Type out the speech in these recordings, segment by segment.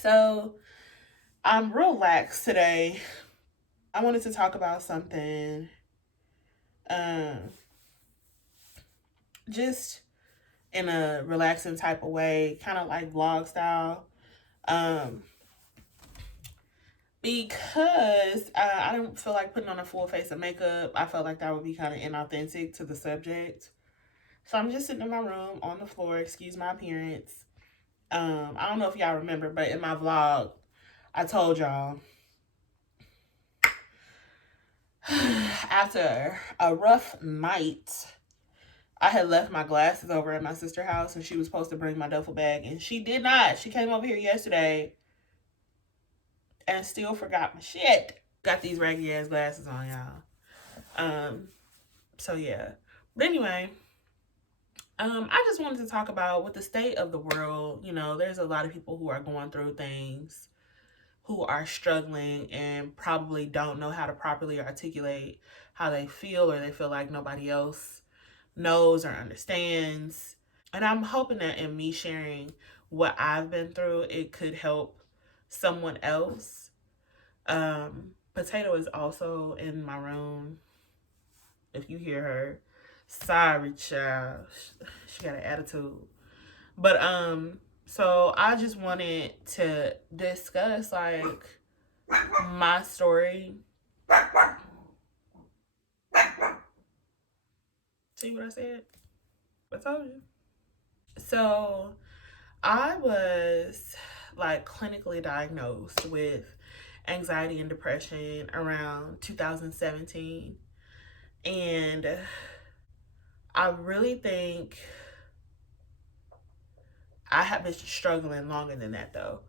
So I'm real lax today. I wanted to talk about something, um, just in a relaxing type of way, kind of like vlog style. Um, because I don't feel like putting on a full face of makeup. I felt like that would be kind of inauthentic to the subject. So I'm just sitting in my room on the floor. Excuse my appearance. I don't know if y'all remember, but in my vlog, I told y'all after a rough night, I had left my glasses over at my sister's house and she was supposed to bring my duffel bag and she did not. She came over here yesterday and still forgot my shit. Got these raggedy ass glasses on, y'all. So yeah. But anyway, I just wanted to talk about with the state of the world, there's a lot of people who are going through things, who are struggling and probably don't know how to properly articulate how they feel, or they feel like nobody else knows or understands. And I'm hoping that in me sharing what I've been through, it could help someone else. Potato is also in my room. If you hear her, sorry, child. She got an attitude. But so I just wanted to discuss like my story. See what I said? I told you. So I was like clinically diagnosed with anxiety and depression around 2017. And I really think I have been struggling longer than that though.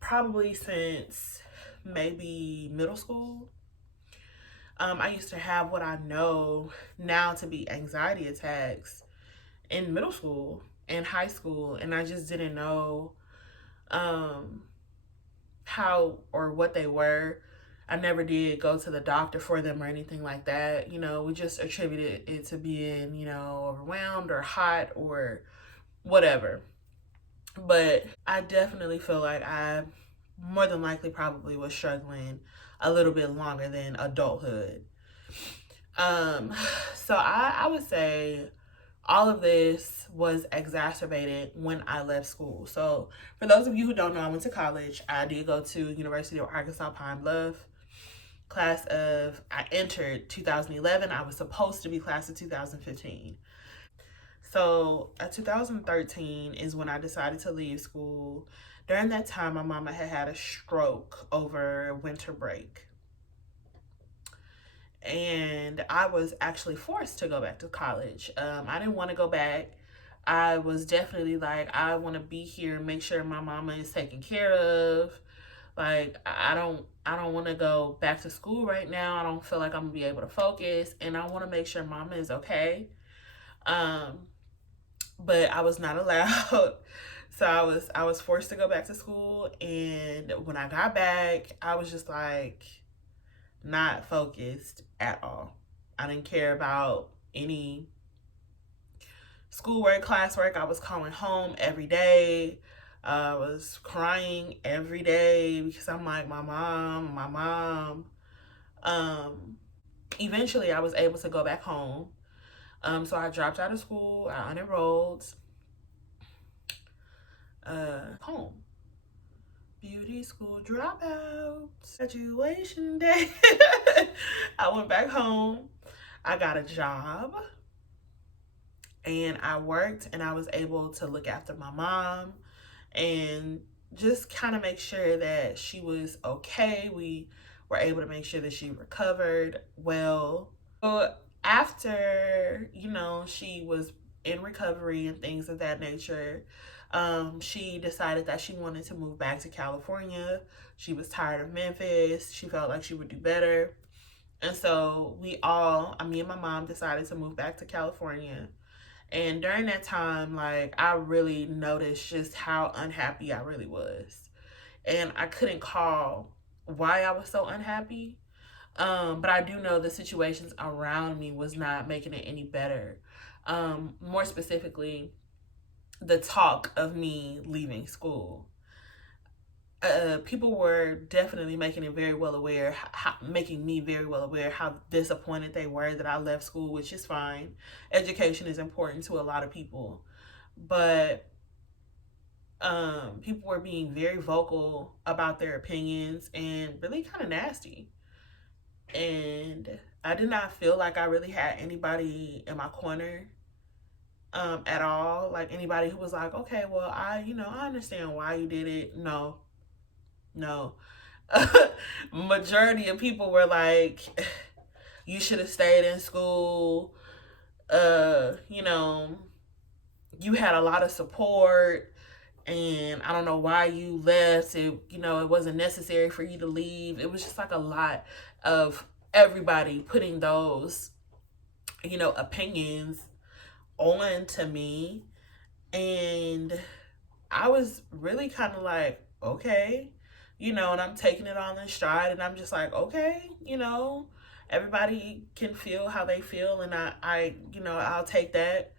Probably since maybe middle school. I used to have what I know now to be anxiety attacks in middle school and high school, and I just didn't know um, how or what they were. I never did go to the doctor for them or anything like that. We just attributed it to being, overwhelmed or hot or whatever. But I definitely feel like I more than likely probably was struggling a little bit longer than adulthood. Um, so I would say all of this was exacerbated when I left school. So for those of you who don't know, I went to college. I did go to University of Arkansas Pine Bluff. I entered 2011. I was supposed to be class of 2015. So 2013 is when I decided to leave school. During that time, my mama had had a stroke over winter break. And I was actually forced to go back to college. I didn't want to go back. I was definitely like, I want to be here and make sure my mama is taken care of. Like, I don't want to go back to school right now. I don't feel like I'm gonna be able to focus, and I want to make sure mama is okay. Um, but I was not allowed. So I was forced to go back to school, and when I got back, I was just like not focused at all. I didn't care about any schoolwork, classwork. I was calling home every day. I was crying every day because I'm like, my mom, my mom. Um, Eventually, I was able to go back home. So I dropped out of school. I unenrolled. Home. Beauty school dropout. Graduation day. I went back home. I got a job. And I worked and I was able to look after my mom and just kind of make sure that she was okay. We were able to make sure that she recovered well. So after, she was in recovery and things of that nature, she decided that she wanted to move back to California. She was tired of Memphis. She felt like she would do better. And so me and my mom decided to move back to California. And during that time, like, I really noticed just how unhappy I really was. And I couldn't call why I was so unhappy. But I do know the situations around me was not making it any better. More specifically, the talk of me leaving school. people were definitely making it very well aware, making me very well aware how disappointed they were that I left school, which is fine. Education is important to a lot of people, but people were being very vocal about their opinions and really kind of nasty. And I did not feel like I really had anybody in my corner at all. Like anybody who was like, okay, well, I understand why you did it. No, no. Majority of people were like, you should have stayed in school. You know, you had a lot of support, and I don't know why you left. It wasn't necessary for you to leave. It was just like a lot of everybody putting those, opinions on to me. And I was really kind of like, okay, and I'm taking it all in stride, and I'm just like, okay, everybody can feel how they feel, and I'll take that.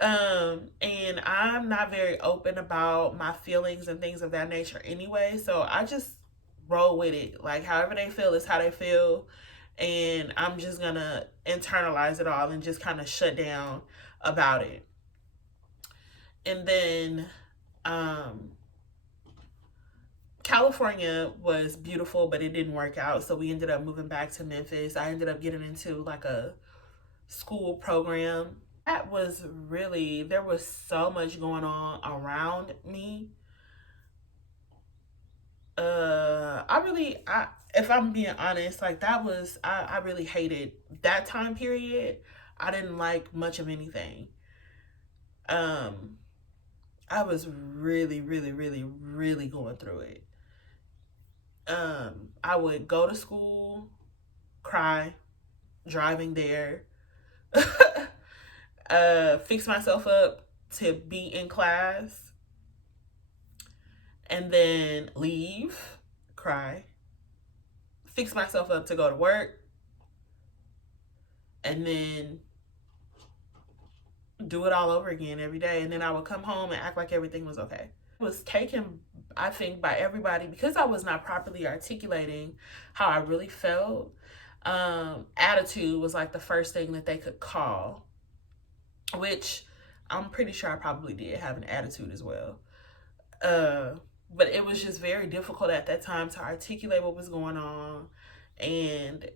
And I'm not very open about my feelings and things of that nature anyway, so I just roll with it. Like, however they feel is how they feel, and I'm just gonna internalize it all and just kind of shut down about it. And then California was beautiful, but it didn't work out, so we ended up moving back to Memphis. I ended up getting into like a school program. That was really, there was so much going on around me. If I'm being honest, like I really hated that time period. I didn't like much of anything. Um, I was really, really, really, really going through it. I would go to school, cry, driving there, fix myself up to be in class, and then leave, cry, fix myself up to go to work, and then do it all over again every day. And then I would come home and act like everything was okay. It was taken, I think, by everybody because I was not properly articulating how I really felt. Attitude was like the first thing that they could call, which I'm pretty sure I probably did have an attitude as well. But it was just very difficult at that time to articulate what was going on and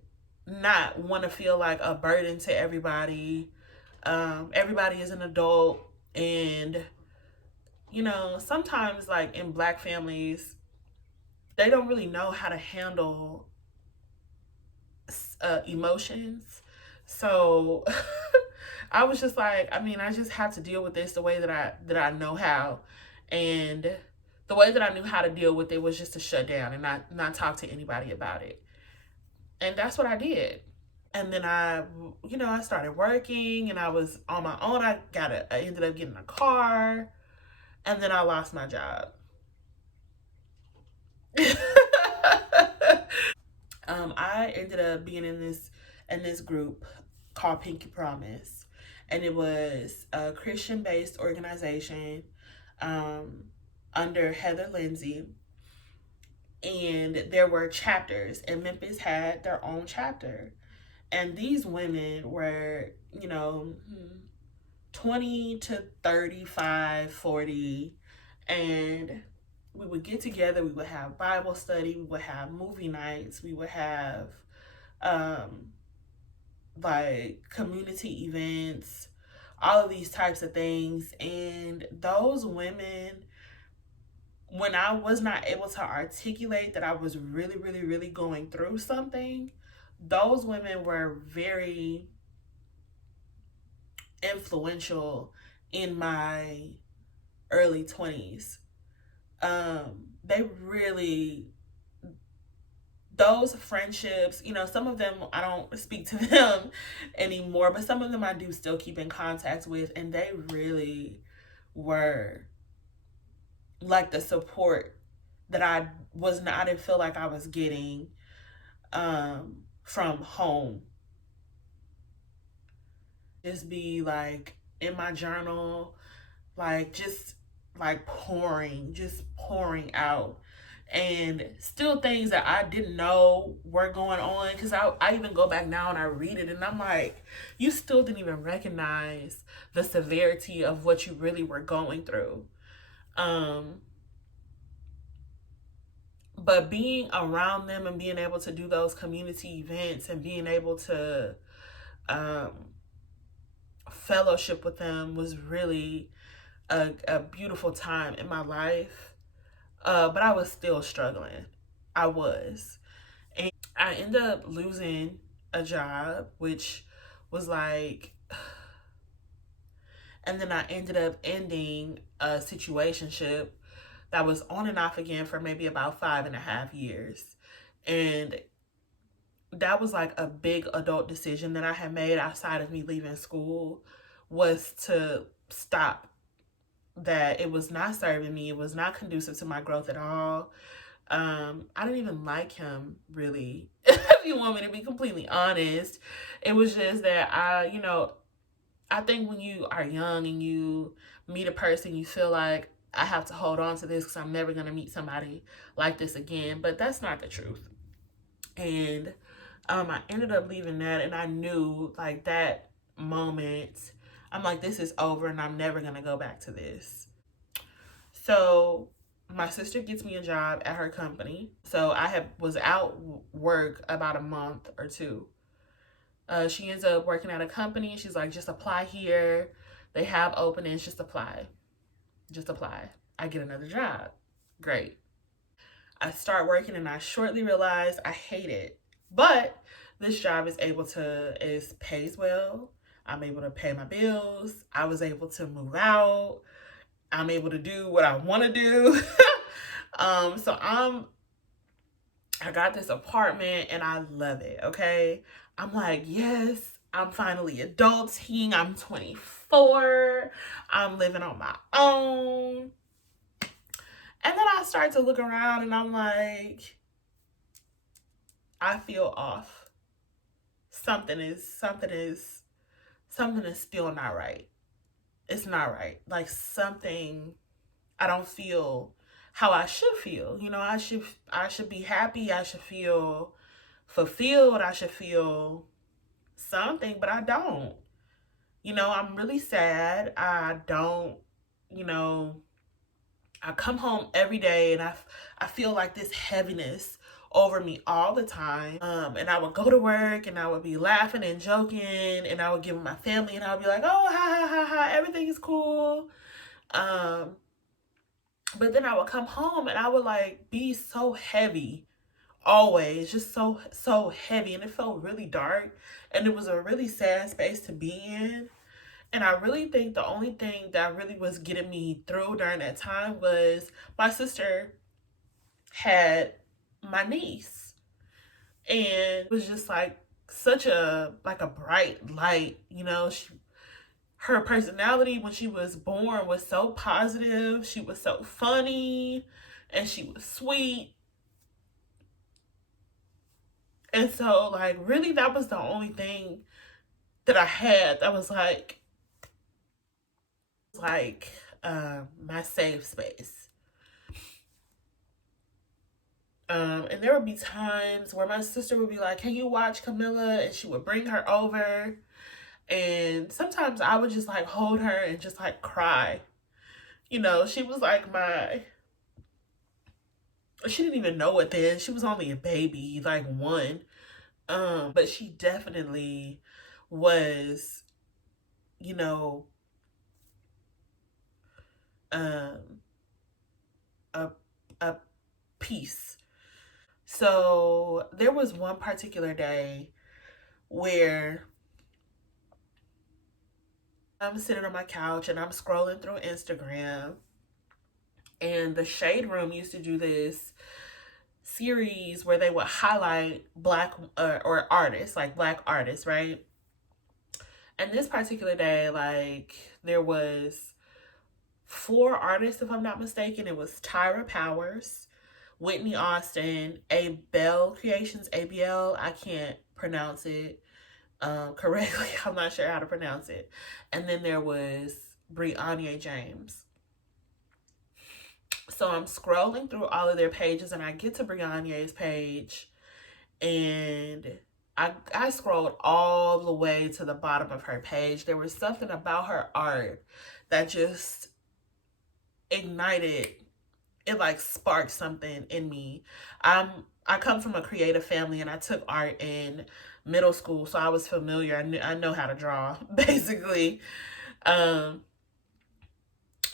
not want to feel like a burden to everybody. Everybody is an adult, and sometimes like in Black families, they don't really know how to handle emotions. So I was just like, I just have to deal with this the way that I know how, and the way that I knew how to deal with it was just to shut down and not talk to anybody about it. And that's what I did. And then I started working, and I was on my own. I ended up getting a car, and then I lost my job. I ended up being in this group called Pinky Promise, and it was a Christian-based organization under Heather Lindsay, and there were chapters, and Memphis had their own chapter, and these women were 20 to 35, 40, and we would get together. We would have Bible study, we would have movie nights, we would have like community events, all of these types of things. And those women, when I was not able to articulate that I was really, really, really going through something, those women were very influential in my early 20s. They really, those friendships, some of them I don't speak to them anymore, but some of them I do still keep in contact with, and they really were like the support that I didn't feel like I was getting from home. Just be like in my journal, like just like just pouring out. And still things that I didn't know were going on. Because I even go back now and I read it and I'm like, you still didn't even recognize the severity of what you really were going through. Um, but being around them and being able to do those community events and being able to um, fellowship with them was really a beautiful time in my life. But I was still struggling. I was. And I ended up losing a job, which was like, and then I ended up ending a situationship that was on and off again for maybe about 5.5 years. And that was like a big adult decision that I had made outside of me leaving school, was to stop that. It was not serving me. It was not conducive to my growth at all. I didn't even like him really. If you want me to be completely honest, it was just that I think when you are young and you meet a person, you feel like I have to hold on to this because I'm never gonna meet somebody like this again. But that's not the truth. And I ended up leaving that, and I knew like that moment. I'm like, this is over, and I'm never gonna go back to this. So my sister gets me a job at her company. So was out work about a month or two. She ends up working at a company. She's like, just apply here. They have openings. Just apply. Just apply. I get another job. Great. I start working and I shortly realize I hate it. But this job is pays well. I'm able to pay my bills. I was able to move out. I'm able to do what I want to do. So I got this apartment and I love it. Okay. I'm like, yes, I'm finally adulting. I'm 24. I'm living on my own. And then I start to look around and I'm like, I feel off. Something is still not right. It's not right. Like something, I don't feel how I should feel. I should be happy. I should feel fulfilled. I should feel something, but I don't. I'm really sad. I don't, you know, I come home every day and I feel like this heaviness over me all the time. And I would go to work and I would be laughing and joking and I would give my family and I would be like, oh, ha, ha, ha, ha, everything is cool. Um, but then I would come home and I would like be so heavy, always just so heavy, and it felt really dark and it was a really sad space to be in. And I really think the only thing that really was getting me through during that time was my sister had my niece. And it was just like such a bright light, her personality when she was born was so positive. She was so funny and she was sweet. And so like really that was the only thing that I had that was my safe space. And there would be times where my sister would be like, can you watch Camilla? And she would bring her over. And sometimes I would just like hold her and just like cry. She was like she didn't even know it then. She was only a baby, like one. But she definitely was, you know, um, a, a piece. So there was one particular day where I'm sitting on my couch and I'm scrolling through Instagram. And the Shade Room used to do this series where they would highlight black or artists, like black artists, right? And this particular day, like there was 4 artists, if I'm not mistaken. It was Tyra Powers, Whitney Austin, Abel Creations, ABL. I can't pronounce it correctly. I'm not sure how to pronounce it. And then there was Brianna James. So I'm scrolling through all of their pages and I get to Brianna's page, and I scrolled all the way to the bottom of her page. There was something about her art that just ignited, it like sparked something in me. I come from a creative family and I took art in middle school, so I was familiar. I know how to draw basically. Um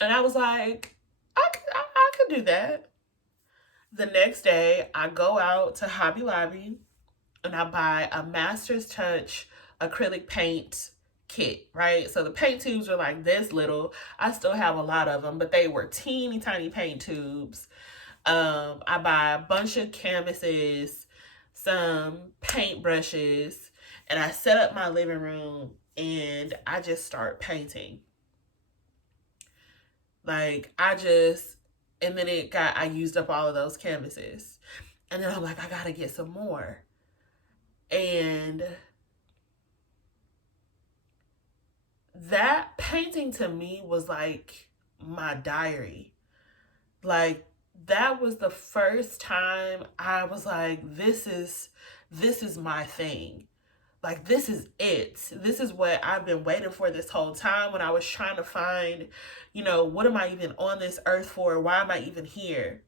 and I was like, I could do that. The next day, I go out to Hobby Lobby and I buy a Master's Touch acrylic paint kit, right? So the paint tubes are like this little. I still have a lot of them, but they were teeny tiny paint tubes. I buy a bunch of canvases, some paint brushes, and I set up my living room and I just start painting. Like and then I used up all of those canvases. And then I'm like, I gotta get some more. And that painting to me was like my diary. Like, that was the first time I was like, this is my thing. Like, this is it. This is what I've been waiting for this whole time, when I was trying to find, what am I even on this earth for? Why am I even here?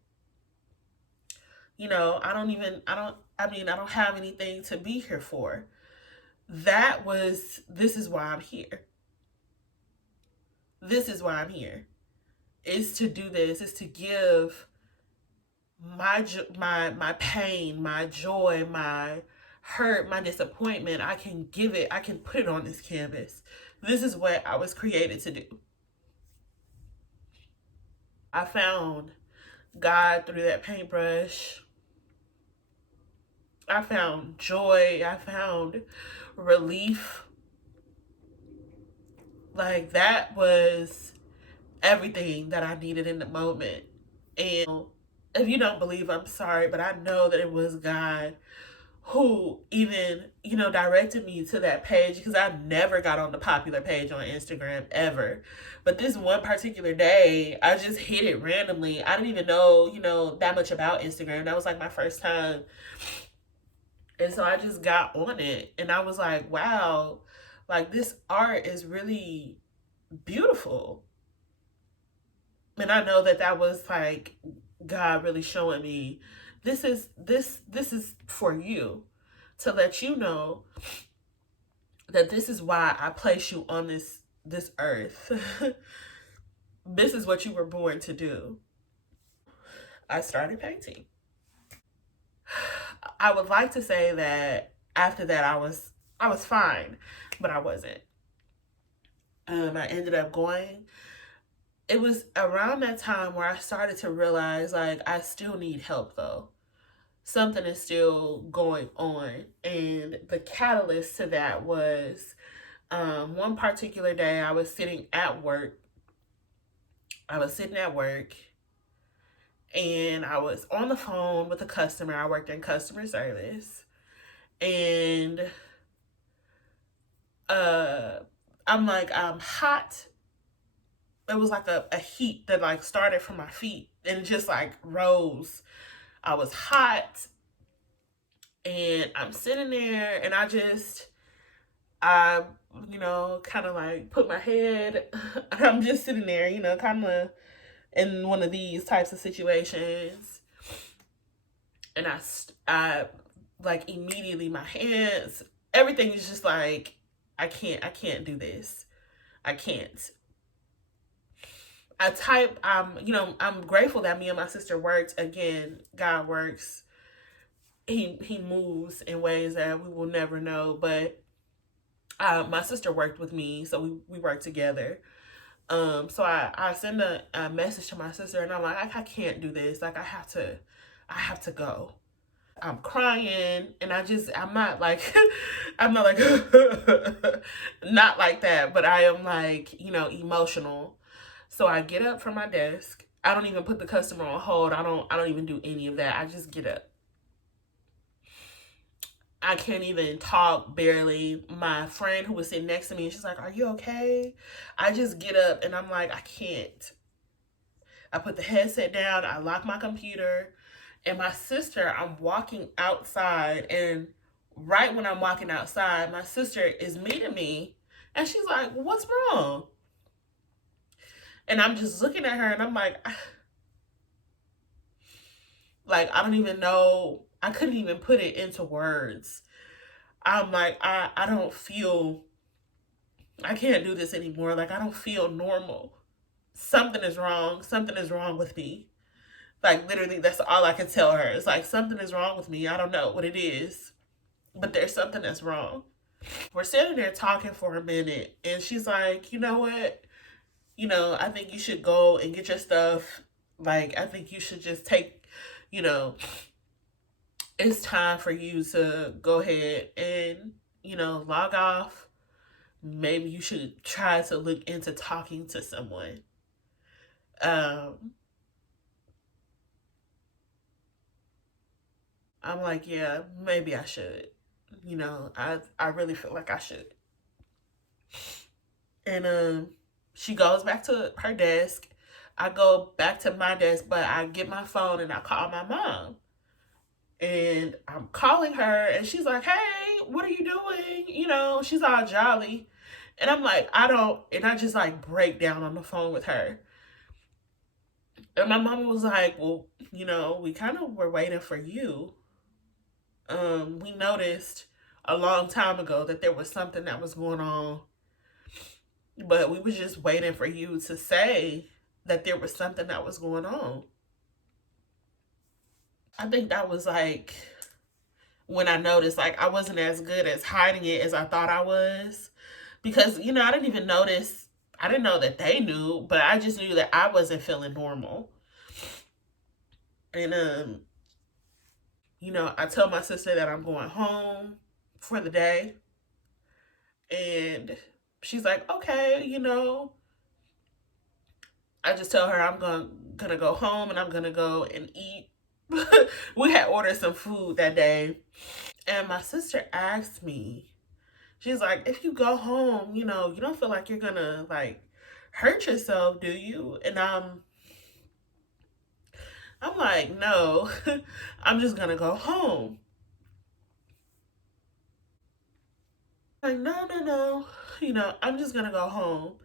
I don't have anything to be here for. This is why I'm here. This is why I'm here. Is to do this, is to give my pain, my joy, my hurt, my disappointment. I can give it, I can put it on this canvas. This is what I was created to do. I found God through that paintbrush. I found joy. I found relief. Like, that was everything that I needed in the moment. And if you don't believe, I'm sorry, but I know that it was God who even, directed me to that page, because I never got on the popular page on Instagram ever. But this one particular day, I just hit it randomly. I didn't even know, that much about Instagram. That was like my first time. And so I just got on it and I was like, wow, like, this art is really beautiful. And I know that was like God really showing me, this is for you, to let you know that this is why I place you on this earth. This is what you were born to do. I started painting. I would like to say that after that I was fine, but I wasn't. I ended up going. It was around that time where I started to realize, like, I still need help though. Something is still going on. And the catalyst to that was one particular day I was sitting at work. And I was on the phone with a customer. I worked in customer service. And I'm hot. It was like a heat that like started from my feet and just like rose. I was hot and I'm sitting there and I kind of like put my head, I'm just sitting there, kind of in one of these types of situations. And I like immediately my hands, everything is just like, I can't do this. I can't. I'm grateful that me and my sister worked. Again, God works. He moves in ways that we will never know. But my sister worked with me, so we worked together. So I send a message to my sister, and I'm like, I can't do this. Like, I have to go. I'm crying, and I'm not like, I'm not like, not like that, but I am like, emotional. So I get up from my desk. I don't even put the customer on hold. I don't even do any of that. I just get up. I can't even talk, barely. My friend who was sitting next to me, she's like, are you okay? I just get up and I'm like, I can't. I put the headset down, I lock my computer, and my sister, I'm walking outside, and right when I'm walking outside, my sister is meeting me, and she's like, "What's wrong?" And I'm just looking at her, and I'm like I don't even know. I couldn't even put it into words. I'm like, I don't feel, I can't do this anymore. Like, I don't feel normal. Something is wrong. Something is wrong with me. Like, literally, that's all I can tell her. It's like, something is wrong with me. I don't know what it is, but there's something that's wrong. We're sitting there talking for a minute, and she's like, "You know what? I think you should go and get your stuff. Like, I think you should just take, you know, it's time for you to go ahead and, log off. Maybe you should try to look into talking to someone." Um, I'm like, "Yeah, maybe I should. I really feel like I should." And she goes back to her desk. I go back to my desk, but I get my phone and I call my mom. And I'm calling her, and she's like, "Hey, what are you doing?" She's all jolly. And I'm like, "I don't," and I just like break down on the phone with her. And my mom was like, "Well, we kind of were waiting for you. We noticed a long time ago that there was something that was going on, but we was just waiting for you to say that there was something that was going on." I think that was like when I noticed like I wasn't as good as hiding it as I thought I was. Because, I didn't even notice, I didn't know that they knew, but I just knew that I wasn't feeling normal. And, I tell my sister that I'm going home for the day. And she's like, "Okay, I just tell her I'm gonna go home and I'm gonna go and eat." We had ordered some food that day. And my sister asked me, she's like, "If you go home, you don't feel like you're gonna like hurt yourself, do you?" And I'm like, "No, I'm just gonna go home." Like, "No, no, no, I'm just gonna go home."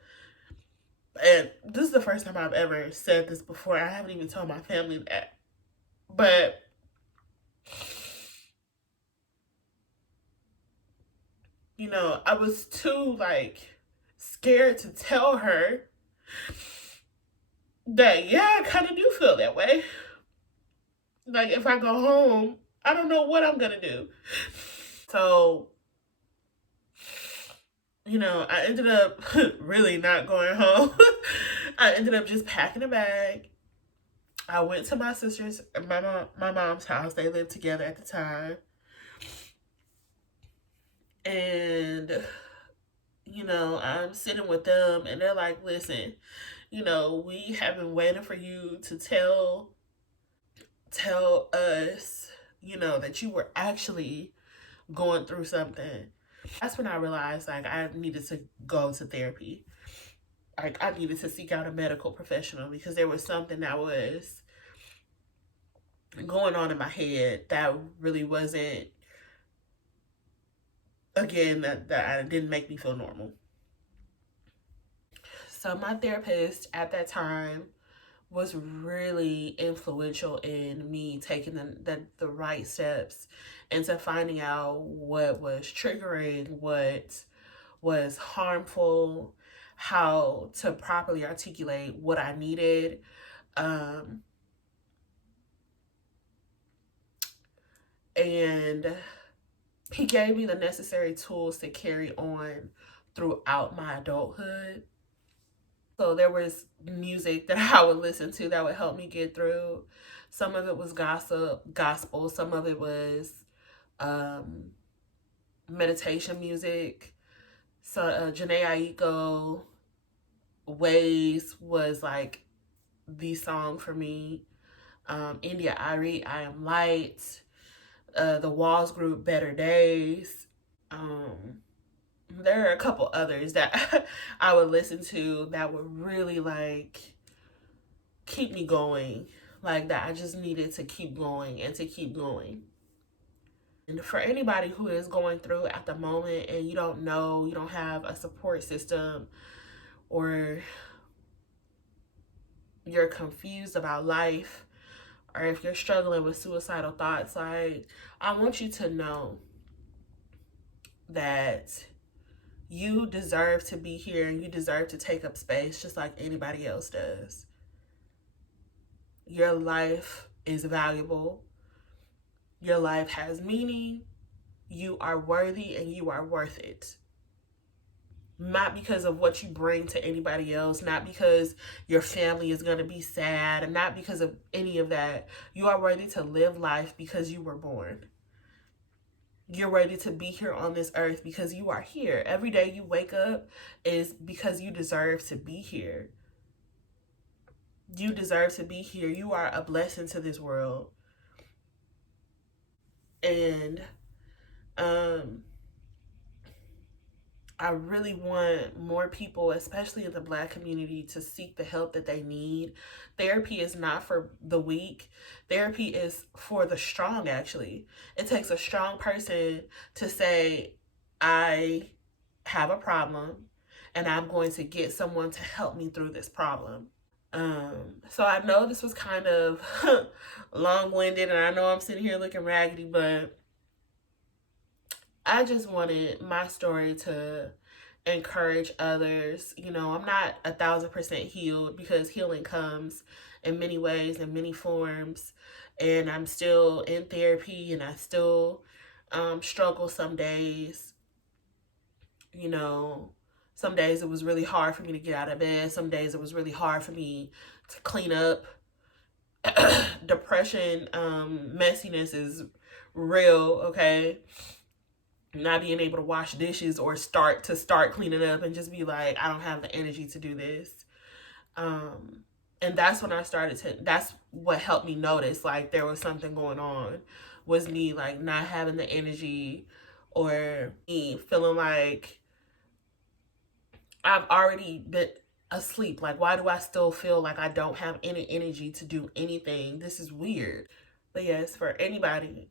And this is the first time I've ever said this before. I haven't even told my family that. But, I was too like scared to tell her that, yeah, I kind of do feel that way. Like, if I go home, I don't know what I'm gonna do. So, I ended up really not going home. I ended up just packing a bag. I went to my sister's, my mom's house. They lived together at the time. And, I'm sitting with them, and they're like, "Listen, we have been waiting for you to tell us, that you were actually going through something." That's when I realized like I needed to go to therapy. Like, I needed to seek out a medical professional because there was something that was going on in my head that really wasn't, again, that didn't make me feel normal. So my therapist at that time was really influential in me taking the right steps into finding out what was triggering, what was harmful, how to properly articulate what I needed. Um, and he gave me the necessary tools to carry on throughout my adulthood. So there was music that I would listen to that would help me get through. Some of it was gospel. Some of it was um, meditation music. So Janae Aiko, Ways was like the song for me. India Ari, I Am Light. The Walls group, Better Days. Um, there are a couple others that I would listen to that would really like keep me going, like that I just needed to keep going and to keep going. And for anybody who is going through at the moment and you don't know, you don't have a support system, or you're confused about life, or if you're struggling with suicidal thoughts, like, I want you to know that you deserve to be here and you deserve to take up space just like anybody else does. Your life is valuable. Your life has meaning. You are worthy and you are worth it. Not because of what you bring to anybody else, not because your family is going to be sad, and not because of any of that. You are worthy to live life because you were born. You're ready to be here on this earth because you are here. Every day you wake up is because you deserve to be here. You deserve to be here. You are a blessing to this world. And I really want more people, especially in the Black community, to seek the help that they need. Therapy is not for the weak. Therapy is for the strong, actually. It takes a strong person to say, I have a problem and I'm going to get someone to help me through this problem. So I know this was kind of long-winded, and I know I'm sitting here looking raggedy, but I just wanted my story to encourage others. You know, I'm not 1,000% healed, because healing comes in many ways, in many forms, and I'm still in therapy, and I still struggle some days. You know, some days it was really hard for me to get out of bed. Some days it was really hard for me to clean up. Depression, messiness is real, okay? Not being able to wash dishes or start cleaning up and just be like, I don't have the energy to do this. And that's when I started to, that's what helped me notice like there was something going on, was me like not having the energy, or me feeling like I've already been asleep. Like, why do I still feel like I don't have any energy to do anything? This is weird. But yes, for anybody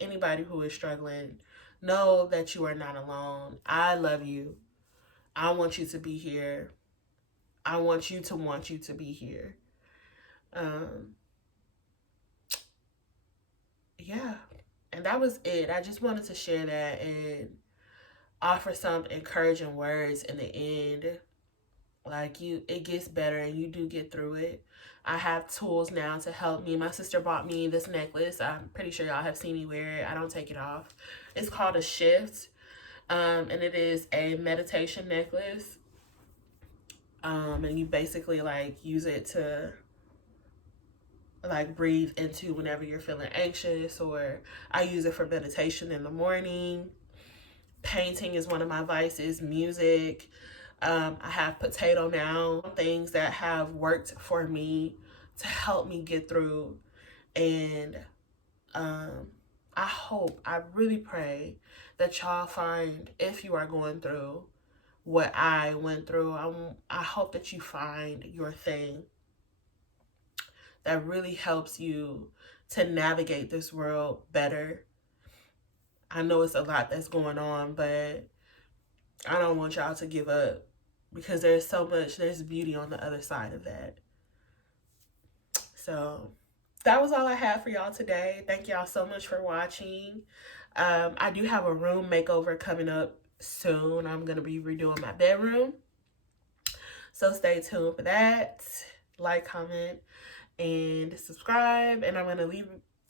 who is struggling, know that you are not alone. I love you. I want you to be here. I want you to be here. Um, yeah. And that was it. I just wanted to share that and offer some encouraging words in the end. Like, it gets better and you do get through it. I have tools now to help me. My sister bought me this necklace. I'm pretty sure y'all have seen me wear it. I don't take it off. It's called a Shift. And it is a meditation necklace. And you basically like use it to like breathe into whenever you're feeling anxious, or I use it for meditation in the morning. Painting is one of my vices. Music. I have Potato now. Things that have worked for me to help me get through. And I really pray that y'all find, if you are going through what I went through, I hope that you find your thing that really helps you to navigate this world better. I know it's a lot that's going on, but I don't want y'all to give up, because there's beauty on the other side of that. So that was all I had for y'all today. Thank y'all so much for watching. I do have a room makeover coming up soon. I'm going to be redoing my bedroom. So stay tuned for that. Like, comment, and subscribe. And I'm going to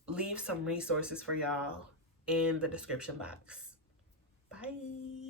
leave some resources for y'all in the description box. Bye.